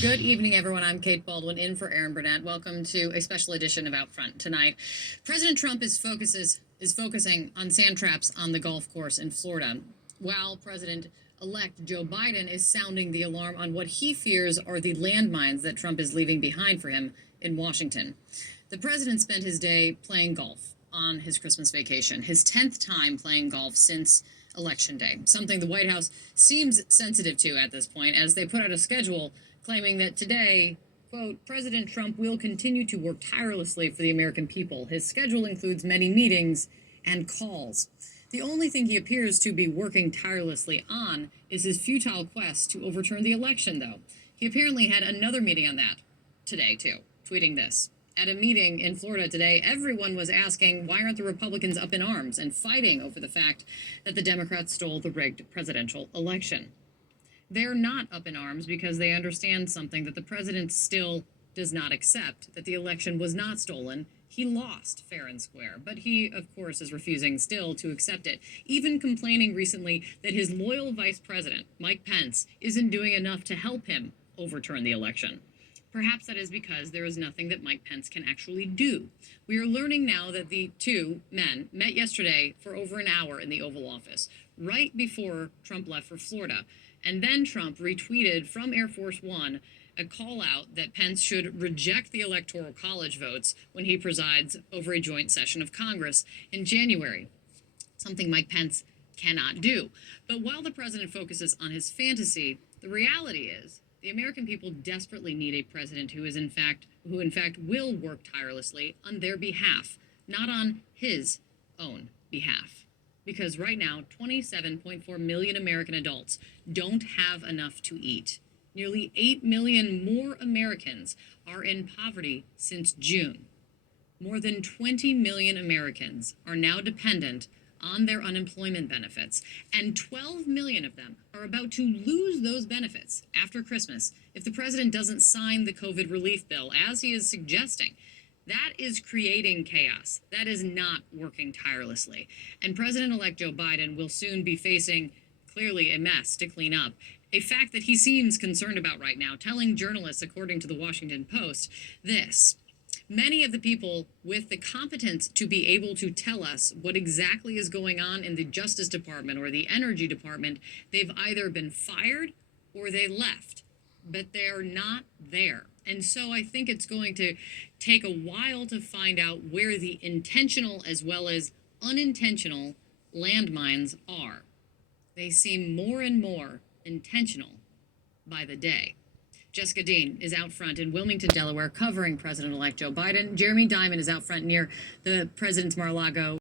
Good evening, everyone. I'm Kate Baldwin in for Aaron Burnett. Welcome to a special edition of Out Front tonight. President Trump is focusing on sand traps on the golf course in Florida, while President-elect Joe Biden is sounding the alarm on what he fears are the landmines that Trump is leaving behind for him in Washington. The president spent his day playing golf on his Christmas vacation, his 10th time playing golf since Election Day, something the White House seems sensitive to at this point, as they put out a schedule claiming that today, quote, President Trump will continue to work tirelessly for the American people. His schedule includes many meetings and calls. The only thing he appears to be working tirelessly on is his futile quest to overturn the election, though. He apparently had another meeting on that today, too, tweeting this. At a meeting in Florida today, everyone was asking, why aren't the Republicans up in arms and fighting over the fact that the Democrats stole the rigged presidential election? They're not up in arms because they understand something that the president still does not accept, that the election was not stolen. He lost fair and square, but he, of course, is refusing still to accept it, even complaining recently that his loyal vice president, Mike Pence, isn't doing enough to help him overturn the election. Perhaps that is because there is nothing that Mike Pence can actually do. We are learning now that the two men met yesterday for over an hour in the Oval Office, right before Trump left for Florida. And then Trump retweeted from Air Force One a call out that Pence should reject the Electoral College votes when he presides over a joint session of Congress in January, something Mike Pence cannot do. But while the president focuses on his fantasy, the reality is the American people desperately need a president who in fact will work tirelessly on their behalf, not on his own behalf. Because right now, 27.4 million American adults don't have enough to eat. Nearly 8 million more Americans are in poverty since June. More than 20 million Americans are now dependent on their unemployment benefits, and 12 million of them are about to lose those benefits after Christmas if the president doesn't sign the COVID relief bill, as he is suggesting. That is creating chaos. That is not working tirelessly. And President-elect Joe Biden will soon be facing, clearly, a mess to clean up. A fact that he seems concerned about right now, telling journalists, according to the Washington Post, this: many of the people with the competence to be able to tell us what exactly is going on in the Justice Department or the Energy Department, they've either been fired or they left, but they're not there. And so I think it's going to take a while to find out where the intentional as well as unintentional landmines are. They seem more and more intentional by the day. Jessica Dean is out front in Wilmington, Delaware, covering President-elect Joe Biden. Jeremy Diamond is out front near the President's Mar-a-Lago